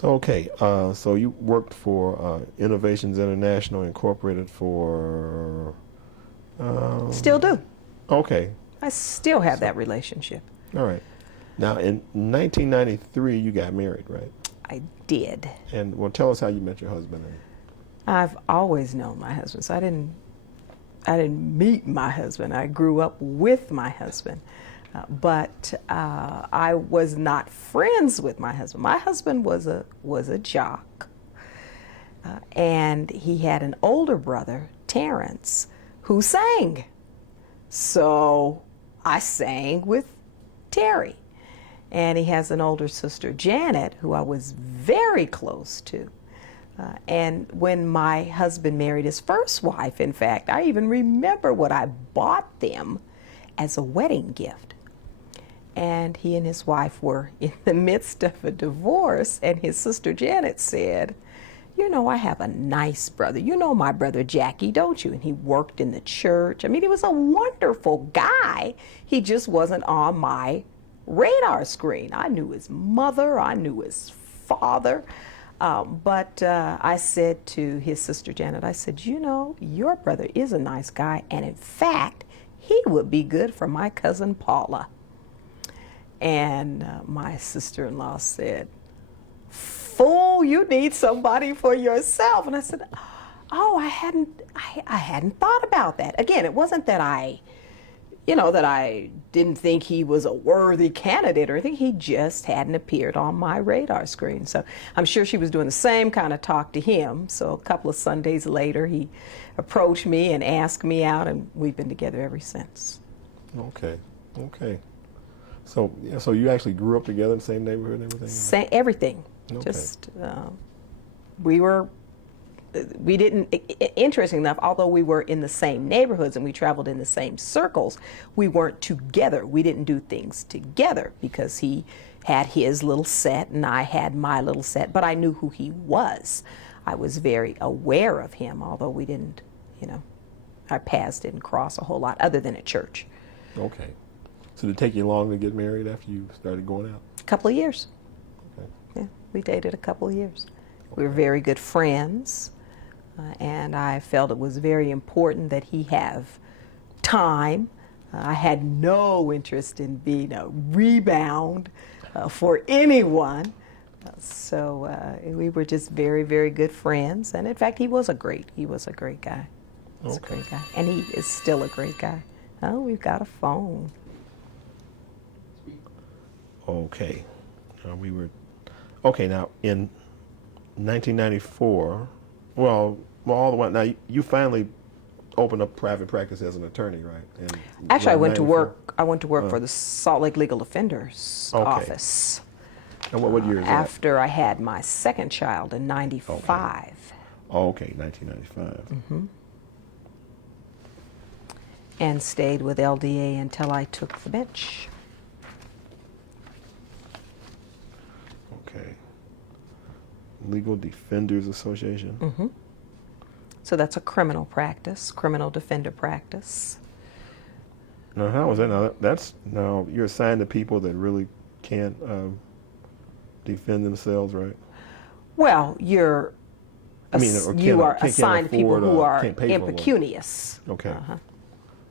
So okay, so you worked for Innovations International Incorporated for. Still do. Okay, I still have so that relationship. all right. Now in 1993 you got married, right? I did. And well, tell us how you met your husband. I've always known my husband, so I didn't meet my husband. I grew up with my husband. But I was not friends with my husband. My husband was a jock, and he had an older brother, Terrence, who sang. So I sang with Terry, and he has an older sister, Janet, who I was very close to. And when my husband married his first wife, in fact, I even remember what I bought them as a wedding gift. And he and his wife were in the midst of a divorce, and his sister Janet said, "You know, I have a nice brother. You know my brother Jackie, don't you?" And he worked in the church. I mean, he was a wonderful guy. He just wasn't on my radar screen. I knew his mother, I knew his father. But I said to his sister Janet, I said, "You know, your brother is a nice guy, and in fact, he would be good for my cousin Paula." And my sister-in-law said, "Fool, you need somebody for yourself." And I said, "Oh, I hadn't thought about that." Again, it wasn't that I didn't think he was a worthy candidate or anything. He just hadn't appeared on my radar screen. So I'm sure she was doing the same kind of talk to him. So a couple of Sundays later, he approached me and asked me out, and we've been together ever since. Okay, okay. So yeah, so you actually grew up together in the same neighborhood and everything? Everything. Okay. Just we didn't, interesting enough, although we were in the same neighborhoods and we traveled in the same circles, we weren't together. We didn't do things together because he had his little set and I had my little set, but I knew who he was. I was very aware of him, although we didn't, our paths didn't cross a whole lot other than at church. Okay. So did it take you long to get married after you started going out? A couple of years. Okay. Yeah, we dated a couple of years. We were very good friends, and I felt it was very important that he have time. I had no interest in being a rebound for anyone. So we were just very, very good friends. And in fact, he was a great guy. He was a great guy. And he is still a great guy. Oh, we've got a phone. Okay. Okay, now in 1994, well, all the way, now you finally opened up private practice as an attorney, right? Actually, I went to work for the Salt Lake Legal Defender's office. And what year is that? After I had my second child in 95. Okay. Oh, okay, 1995. Mm-hmm. And stayed with LDA until I took the bench. Okay. Legal Defenders Association. Mm-hmm. So that's a criminal practice, criminal defender practice. Now, how is that? Now you're assigned to people that really can't defend themselves, right? Well, you are assigned to people who are impecunious. Okay.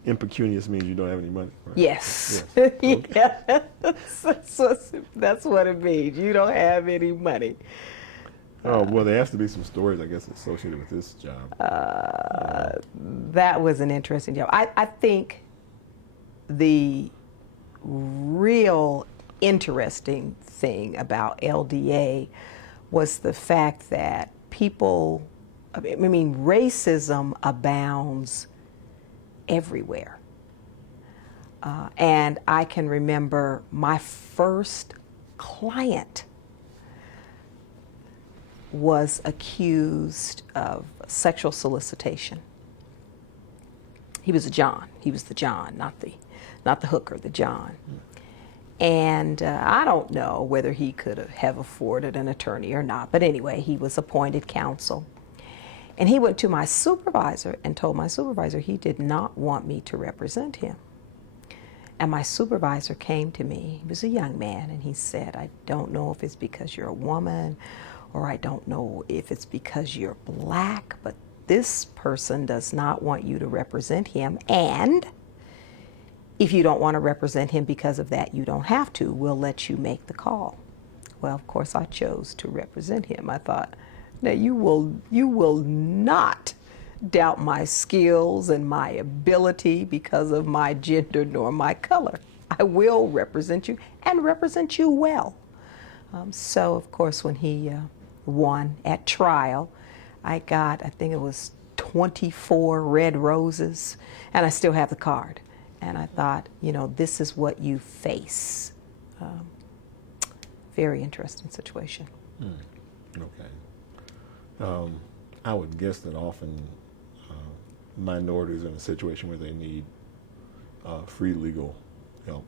Impecunious means you don't have any money, right? Yes. Okay. Yeah. That's what it means. You don't have any money. Oh, well, there has to be some stories, I guess, associated with this job. That was an interesting job. I think the real interesting thing about LDA was the fact that racism abounds everywhere. And I can remember my first client was accused of sexual solicitation. He was a John. He was the John, not the hooker, the John. And I don't know whether he could have afforded an attorney or not, but anyway, he was appointed counsel. And he went to my supervisor and told my supervisor he did not want me to represent him. And my supervisor came to me, he was a young man, and he said, "I don't know if it's because you're a woman or I don't know if it's because you're black, but this person does not want you to represent him, and if you don't want to represent him because of that, you don't have to. We'll let you make the call. Well, of course, I chose to represent him. I thought, now you will not doubt my skills and my ability because of my gender nor my color. I will represent you and represent you well. So, of course, when he won at trial, I think it was 24 red roses, and I still have the card. And I thought, this is what you face. Very interesting situation. Okay. I would guess that often minorities are in a situation where they need free legal help.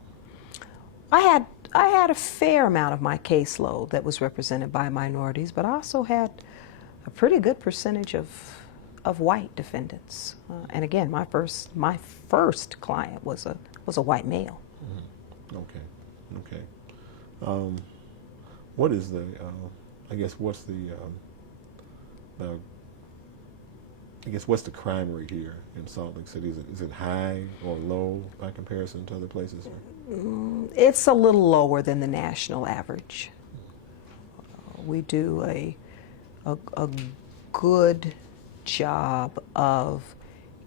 I had a fair amount of my caseload that was represented by minorities, but I also had a pretty good percentage of white defendants. And again, my first client was a white male. Mm-hmm. Okay. What is the? I guess what's what's the crime rate here in Salt Lake City? Is it high or low by comparison to other places? It's a little lower than the national average. We do a good job of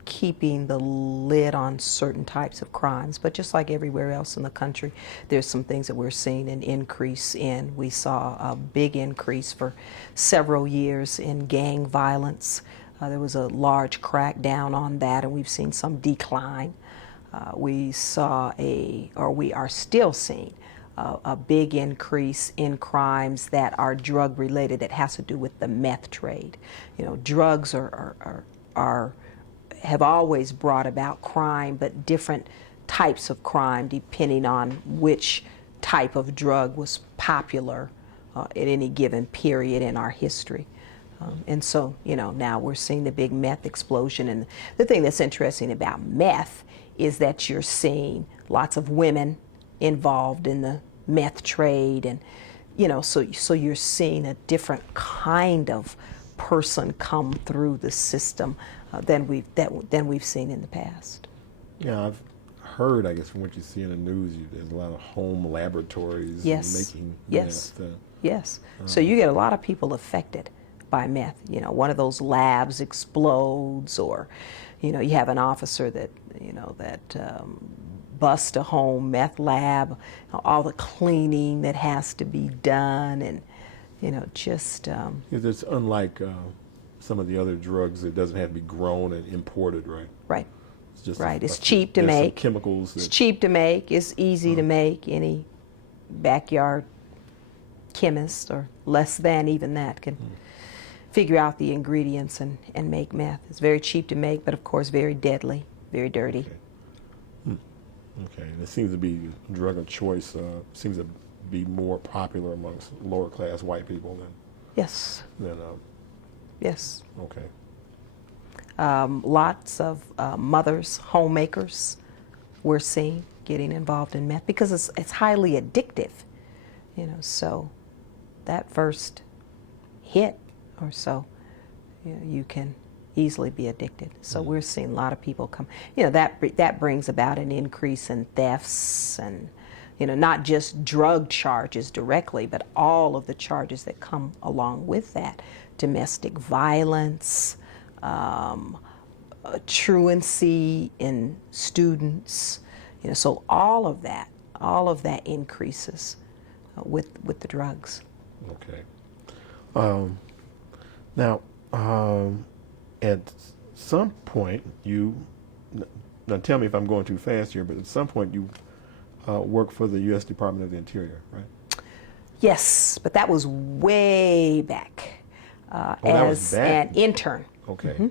keeping the lid on certain types of crimes, but just like everywhere else in the country, there's some things that we're seeing an increase in. We saw a big increase for several years in gang violence. There was a large crackdown on that, and we've seen some decline. We are still seeing a big increase in crimes that are drug related, that has to do with the meth trade. Drugs have always brought about crime, but different types of crime depending on which type of drug was popular at any given period in our history. And so, now we're seeing the big meth explosion. And the thing that's interesting about meth is that you're seeing lots of women involved in the meth trade. And, so you're seeing a different kind of person come through the system than we've seen in the past. Yeah, I've heard, I guess, from what you see in the news, there's a lot of home laboratories making meth. Yes. So you get a lot of people affected by meth. One of those labs explodes, or you have an officer that busts a home meth lab, all the cleaning that has to be done, and it's unlike some of the other drugs. It doesn't have to be grown and imported, right? Right. It's just It's cheap to make. Some chemicals. It's cheap to make. It's easy to make. Any backyard chemist, or less than even that, can figure out the ingredients and make meth. It's very cheap to make, but of course very deadly, very dirty. Okay. And it seems to be a drug of choice. Seems to be more popular amongst lower class white people than. Yes. Yes. Okay. Lots of mothers, homemakers, we're seeing getting involved in meth because it's highly addictive. So that first hit or so, you can easily be addicted. So we're seeing a lot of people come. That brings about an increase in thefts and, not just drug charges directly, but all of the charges that come along with that. Domestic violence, truancy in students, so all of that increases with the drugs. Okay. Now, at some point, now tell me if I'm going too fast here, but at some point you worked for the U.S. Department of the Interior, right? Yes, but that was way back as an intern. Okay. Mm-hmm.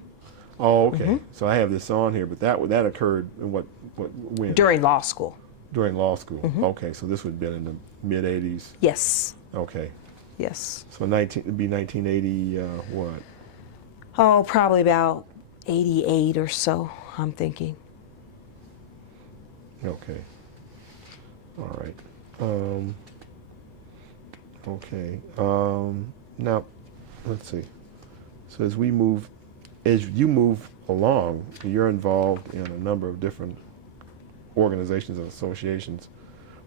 Oh, okay. Mm-hmm. So I have this on here, but that occurred in when? During law school. During law school. Mm-hmm. Okay, so this would have been in the mid '80s. Yes. Okay. Yes. So it'd be 1980 what? Oh, probably about 88 or so, I'm thinking. Okay. All right. Okay. Now, let's see. So as you move along, you're involved in a number of different organizations and associations.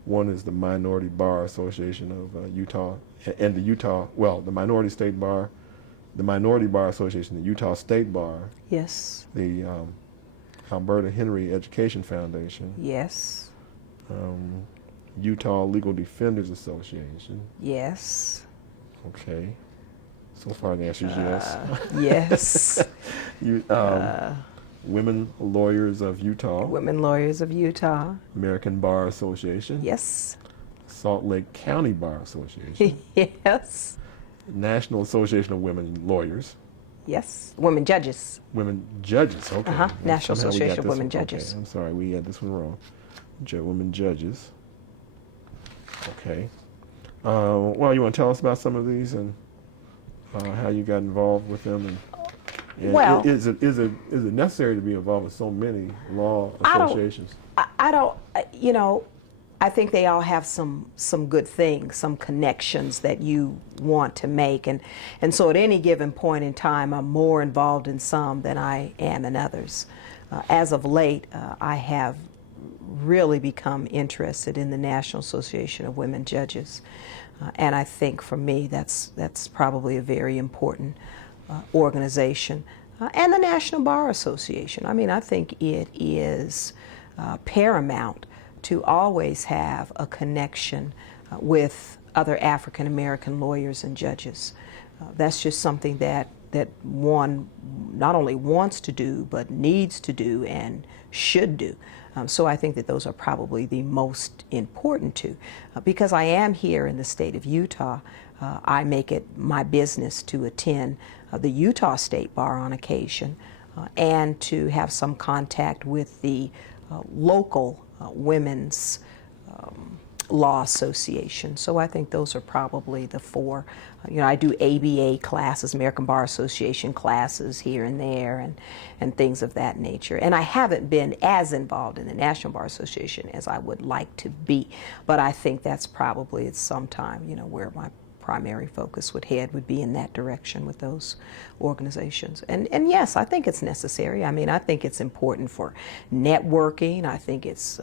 One is the Minority Bar Association of Utah, and the Minority State Bar, the Minority Bar Association, the Utah State Bar, Yes. the Alberta Henry Education Foundation, Yes. um, Utah Legal Defenders Association. Yes. Okay. So far, the answer is yes. Yes. you, Women Lawyers of Utah, Women Lawyers of Utah. American Bar Association, Yes. Salt Lake County Bar Association, Yes. National Association of Women Lawyers, Yes. Women Judges. Women Judges. Okay. National Somehow we got Association of this Women one. Judges. Okay. I'm sorry, we had this one wrong. Women Judges. Okay. Well, you want to tell us about some of these and how you got involved with them, and Well, is it necessary to be involved with so many law associations? I don't, I think they all have some good things, some connections that you want to make. And so at any given point in time, I'm more involved in some than I am in others. As of late, I have really become interested in the National Association of Women Judges. And I think for me, that's probably a very important organization. And the National Bar Association. I mean, I think it is paramount to always have a connection with other African American lawyers and judges. That's just something that one not only wants to do, but needs to do and should do. So I think that those are probably the most important too. Because I am here in the state of Utah, I make it my business to attend the Utah State Bar on occasion and to have some contact with the local women's law association. So I think those are probably the four. I do ABA classes, American Bar Association classes here and there, and things of that nature. And I haven't been as involved in the National Bar Association as I would like to be, but I think that's probably at some time, where my primary focus would be in that direction with those organizations. And yes, I think it's necessary. I mean, I think it's important for networking. I think it's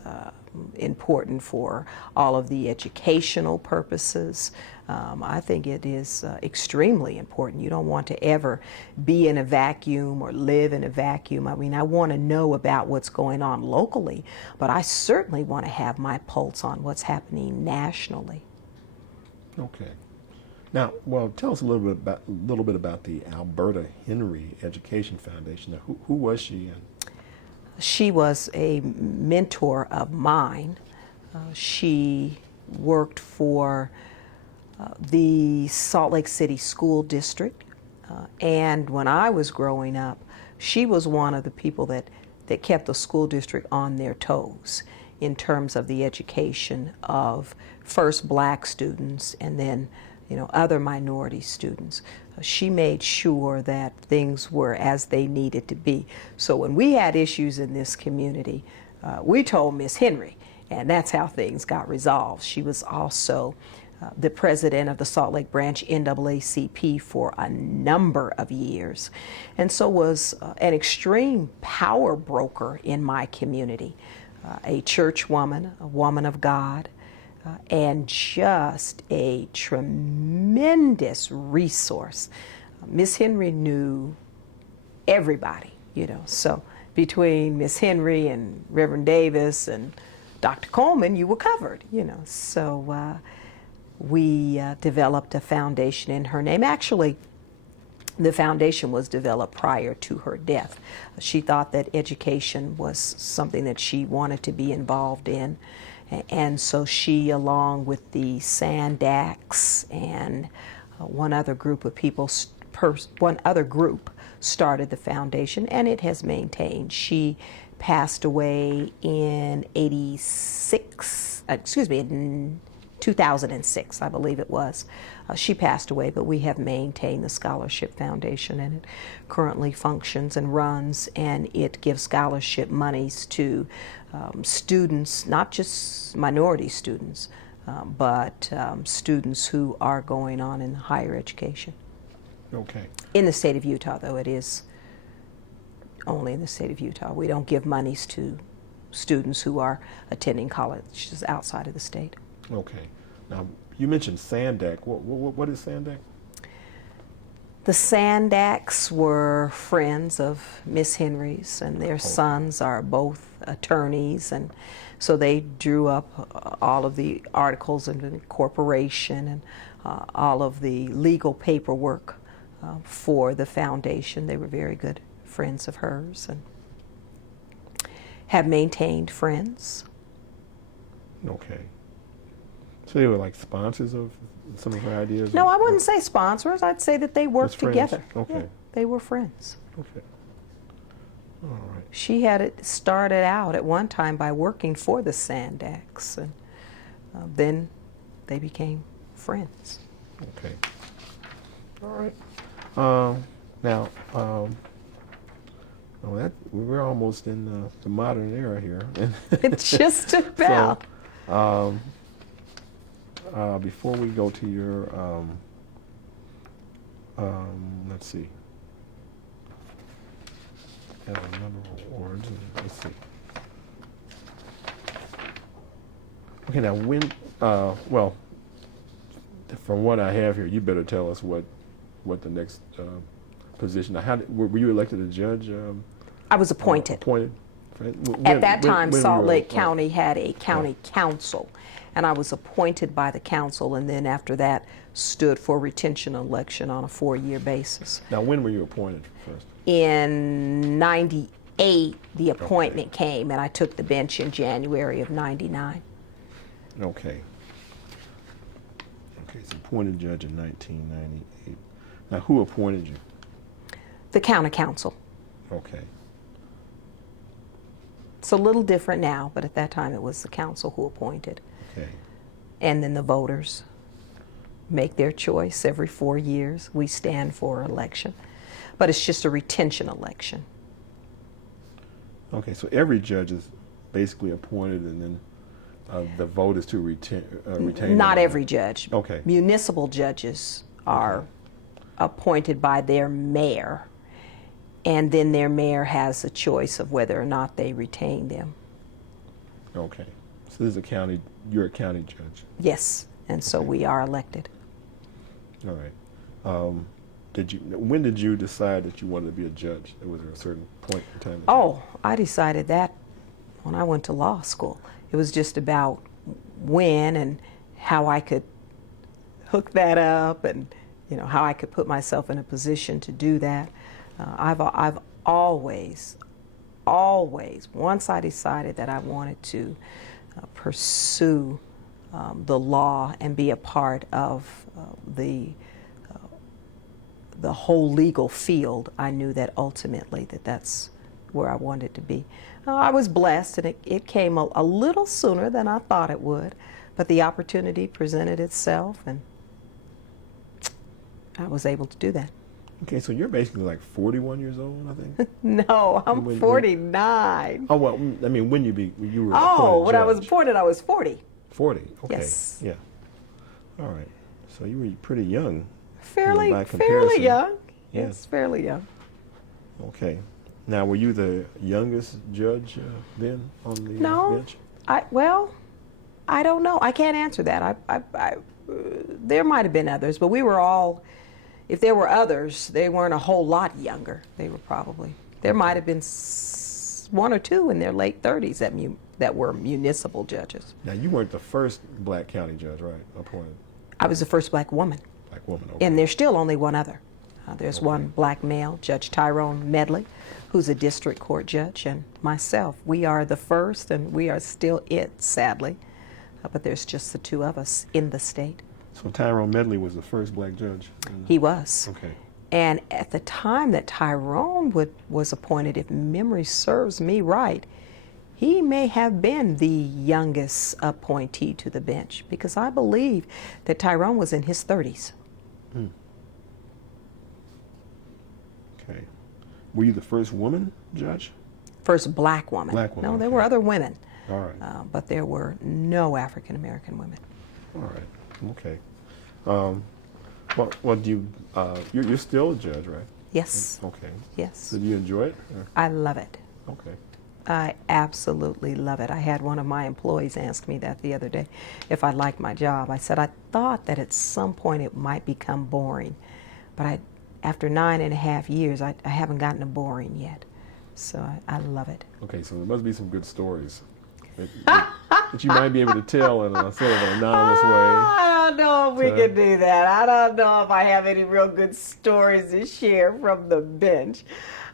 important for all of the educational purposes. I think it is extremely important. You don't want to ever be in a vacuum or live in a vacuum. I mean, I want to know about what's going on locally, but I certainly want to have my pulse on what's happening nationally. Okay. Now, well, tell us a little bit about the Alberta Henry Education Foundation. Now, who was she? She was a mentor of mine. She worked for the Salt Lake City School District, and when I was growing up, she was one of the people that kept the school district on their toes in terms of the education of first black students and then other minority students. She made sure that things were as they needed to be. So when we had issues in this community, we told Miss Henry, and that's how things got resolved. She was also the president of the Salt Lake branch NAACP for a number of years, and so was an extreme power broker in my community, a church woman, a woman of God, and just a tremendous resource. Miss Henry knew everybody, so between Miss Henry and Reverend Davis and Dr. Coleman, you were covered, So we developed a foundation in her name. Actually, the foundation was developed prior to her death. She thought that education was something that she wanted to be involved in. And so she, along with the Sandaks and one other group of people, started the foundation, and it has maintained. She passed away in in 2006, I believe it was. She passed away, but we have maintained the Scholarship Foundation, and it currently functions and runs, and it gives scholarship monies to students, not just minority students, but students who are going on in higher education. Okay. In the state of Utah, though, it is only in the state of Utah. We don't give monies to students who are attending colleges outside of the state. Okay. Now, you mentioned Sandak. What is Sandak? The Sandaks were friends of Miss Henry's, and their sons are both attorneys, and so they drew up all of the articles of incorporation and all of the legal paperwork for the foundation. They were very good friends of hers and have maintained friends. Okay. So they were like sponsors of some of her ideas? No, I wouldn't say sponsors. I'd say that they worked together. Okay. Yeah, they were friends. Okay. All right. She had it started out at one time by working for the Sandaks, and then they became friends. Okay. All right. Now, we're almost in the modern era here. Just about. So, before we go to your, let's see. Have a number of awards. Let's see. Okay, now well, from what I have here, you better tell us what the next position. Now, were you elected a judge? I was appointed. Appointed. At that time, when Salt were you Lake County had a county council, and I was appointed by the council, and then after that stood for retention election on a 4-year basis. Now, when were you appointed first? In '98, the appointment came, and I took the bench in January of '99. Okay. Okay, so appointed judge in 1998. Now, who appointed you? The county council. Okay. It's a little different now, but at that time it was the council who appointed. Okay. And then the voters make their choice every 4 years. We stand for election, but it's just a retention election. Okay, so every judge is basically appointed, and then the vote is to retain. Not every judge. Okay. Municipal judges are appointed by their mayor, and then their mayor has a choice of whether or not they retain them. Okay. So this is you're a county judge. Yes, and so we are elected. All right. When did you decide that you wanted to be a judge? Was there a certain point in time? I decided that when I went to law school. It was just about when and how I could hook that up, and how I could put myself in a position to do that. I've always, once I decided that I wanted to pursue the law and be a part of the whole legal field, I knew that ultimately that's where I wanted to be. I was blessed, and it came a little sooner than I thought it would, but the opportunity presented itself, and I was able to do that. Okay, so you're basically like 41 years old, I think. No, I'm 49. Oh well, I mean, when you were Oh, when judge. I was appointed, I was 40. 40. Okay. Yes. Yeah. All right. So you were pretty young. Fairly by comparison. young. Yeah. Yes, fairly young. Okay. Now, were you the youngest judge then on the bench? I don't know. I can't answer that. There might have been others, but we were all. If there were others, they weren't a whole lot younger. They were probably. There might have been one or two in their late 30s that were municipal judges. Now, you weren't the first black county judge, right? Appointed. I was the first black woman. Black woman. Okay. And there's still only one other. There's one black male, Judge Tyrone Medley, who's a district court judge, and myself. We are the first, and we are still it, sadly. But there's just the two of us in the state. So Tyrone Medley was the first black judge? He was. Okay. And at the time that Tyrone was appointed, if memory serves me right, he may have been the youngest appointee to the bench, because I believe that Tyrone was in his 30s. Hmm. Okay. Were you the first woman judge? First black woman. Black woman. No, there okay. were other women. All right. But there were no African American women. All right. Okay. Um, well, do you? You're still a judge, right? Yes, Okay. yes. So do you enjoy it? I love it. Okay. I absolutely love it. I had one of my employees ask me that the other day, if I liked my job. I said I thought that at some point it might become boring, but after 9.5 years, I haven't gotten to boring yet. So I love it. Okay. So there must be some good stories that you might be able to tell in a sort of an anonymous way. I don't know if we can do that. I don't know if I have any real good stories to share from the bench.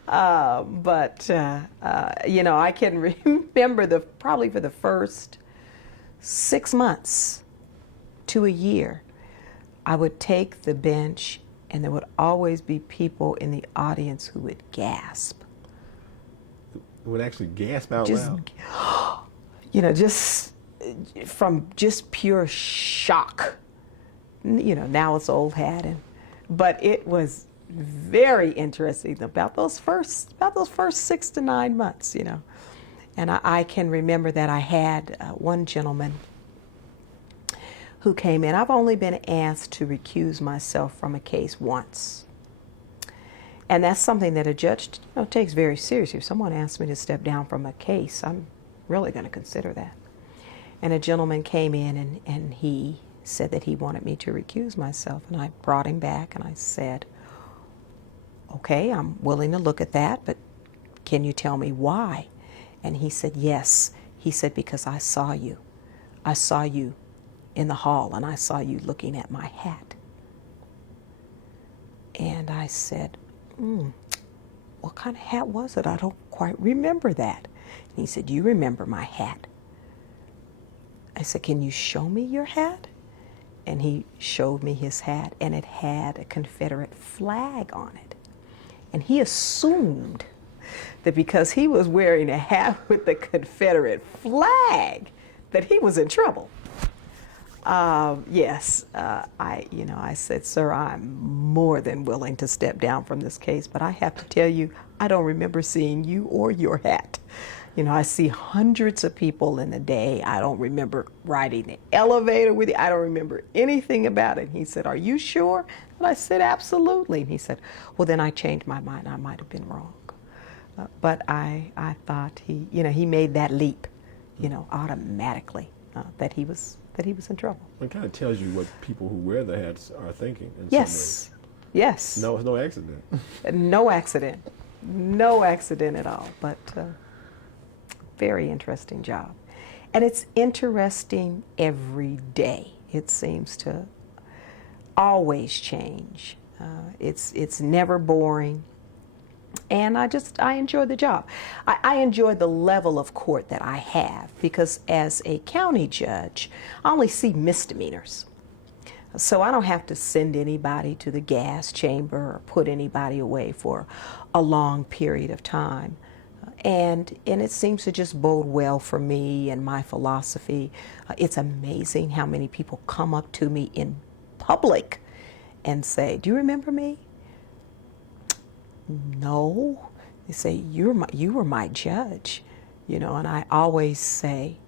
But I can remember probably for the first 6 months to a year, I would take the bench and there would always be people in the audience who would gasp. Would actually gasp out Just, loud. Just from just pure shock. Now it's old hat, but it was very interesting about those first 6 to 9 months, And I can remember that I had one gentleman who came in. I've only been asked to recuse myself from a case once. And that's something that a judge takes very seriously. If someone asks me to step down from a case, I'm really going to consider that. And a gentleman came in and he said that he wanted me to recuse myself. And I brought him back and I said, okay, I'm willing to look at that, but can you tell me why? And he said, yes. He said, because I saw you. I saw you in the hall and I saw you looking at my hat. And I said, what kind of hat was it? I don't quite remember that. And he said, you remember my hat? I said, can you show me your hat? And he showed me his hat, and it had a Confederate flag on it. And he assumed that because he was wearing a hat with the Confederate flag, that he was in trouble. Yes, I said, sir, I'm more than willing to step down from this case, but I have to tell you, I don't remember seeing you or your hat. I see hundreds of people in a day. I don't remember riding the elevator with you. I don't remember anything about it. He said, are you sure? And I said, absolutely. And he said, well, then I changed my mind. I might have been wrong. But I thought he made that leap, automatically that he was in trouble. It kind of tells you what people who wear the hats are thinking in Yes. some ways. Yes. No, it's no accident. No accident. No accident at all. But very interesting job. And it's interesting every day. It seems to always change. It's never boring. And I enjoy the job. I enjoy the level of court that I have because as a county judge, I only see misdemeanors. So I don't have to send anybody to the gas chamber or put anybody away for a long period of time. And it seems to just bode well for me and my philosophy. It's amazing how many people come up to me in public and say, do you remember me? No. They say, you were my judge, and I always say,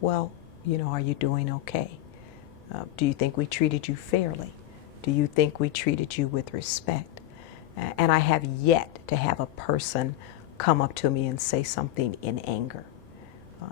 well, are you doing okay? Do you think we treated you fairly? Do you think we treated you with respect? And I have yet to have a person come up to me and say something in anger.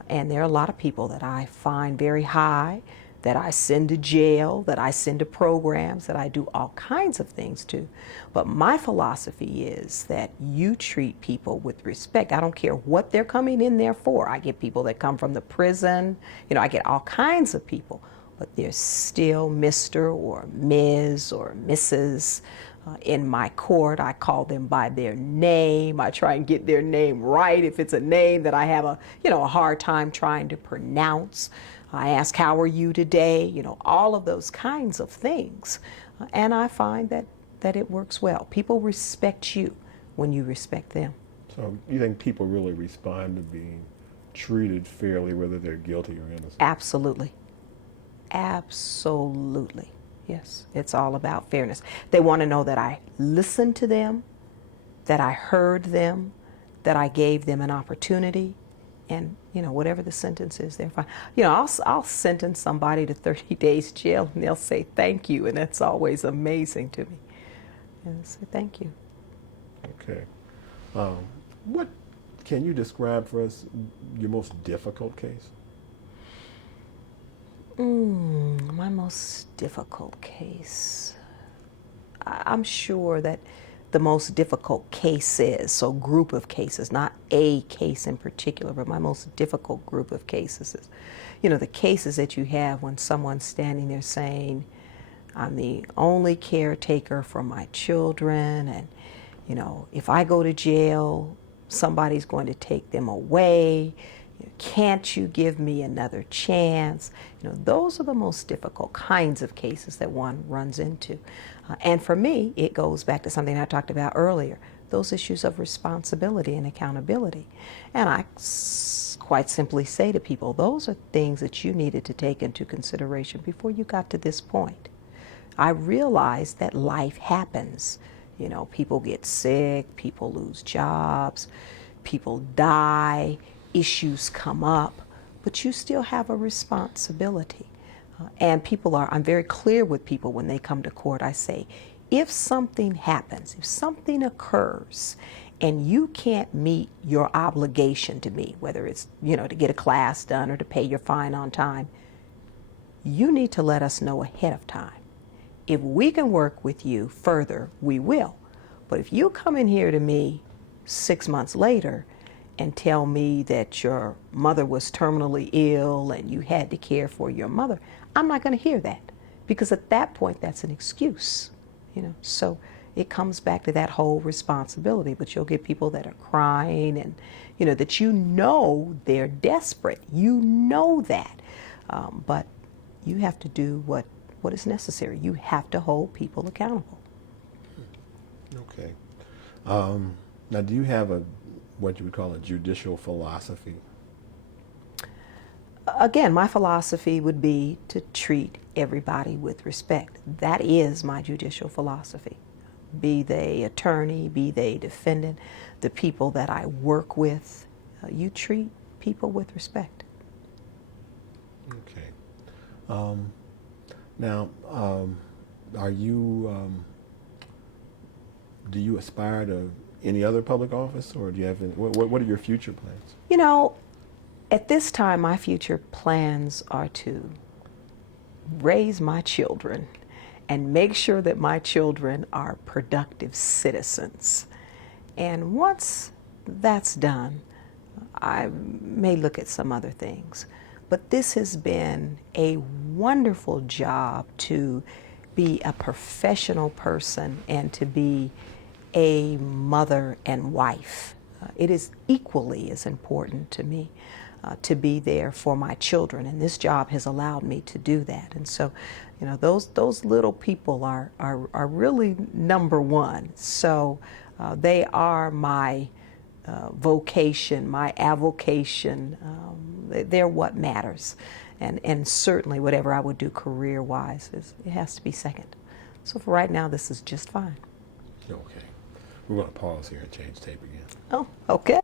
And there are a lot of people that I find very high, that I send to jail, that I send to programs, that I do all kinds of things to. But my philosophy is that you treat people with respect. I don't care what they're coming in there for. I get people that come from the prison. I get all kinds of people. But there's still Mr. or Ms. or Mrs. In my court. I call them by their name. I try and get their name right. If it's a name that I have a hard time trying to pronounce, I ask, how are you today? All of those kinds of things. And I find that it works well. People respect you when you respect them. So you think people really respond to being treated fairly, whether they're guilty or innocent? Absolutely. Absolutely. Yes, it's all about fairness. They want to know that I listened to them, that I heard them, that I gave them an opportunity, and whatever the sentence is, they're fine. I'll sentence somebody to 30 days jail, and they'll say thank you, and that's always amazing to me. And say thank you. Okay. What can you describe for us your most difficult case? My most difficult case. I'm sure that the most difficult cases, so group of cases, not a case in particular, but my most difficult group of cases is, the cases that you have when someone's standing there saying, I'm the only caretaker for my children, and, if I go to jail, somebody's going to take them away. Can't you give me another chance? Those are the most difficult kinds of cases that one runs into. And for me, it goes back to something I talked about earlier, those issues of responsibility and accountability. And I quite simply say to people, those are things that you needed to take into consideration before you got to this point. I realized that life happens. People get sick, people lose jobs, people die, issues come up, but you still have a responsibility. And I'm very clear with people when they come to court. I say, if something happens, if something occurs, and you can't meet your obligation to me, whether it's, to get a class done or to pay your fine on time, you need to let us know ahead of time. If we can work with you further, we will. But if you come in here to me 6 months later and tell me that your mother was terminally ill and you had to care for your mother, I'm not going to hear that, because at that point that's an excuse. So it comes back to that whole responsibility. But you'll get people that are crying and that they're desperate. That. But you have to do what is necessary. You have to hold people accountable. Okay. Now, do you have what you would call a judicial philosophy? Again, my philosophy would be to treat everybody with respect. That is my judicial philosophy. Be they attorney, be they defendant, the people that I work with, you treat people with respect. Okay. Now, are you, do you aspire to any other public office, or do you have what are your future plans? At this time, my future plans are to raise my children and make sure that my children are productive citizens. And once that's done, I may look at some other things. But this has been a wonderful job to be a professional person and to be a mother and wife. It is equally as important to me to be there for my children, and this job has allowed me to do that. And so, those little people are really number one. So they are my vocation, my avocation. They're what matters, and certainly whatever I would do career-wise, it has to be second. So for right now, this is just fine. Okay. We're going to pause here and change tape again. Oh, okay.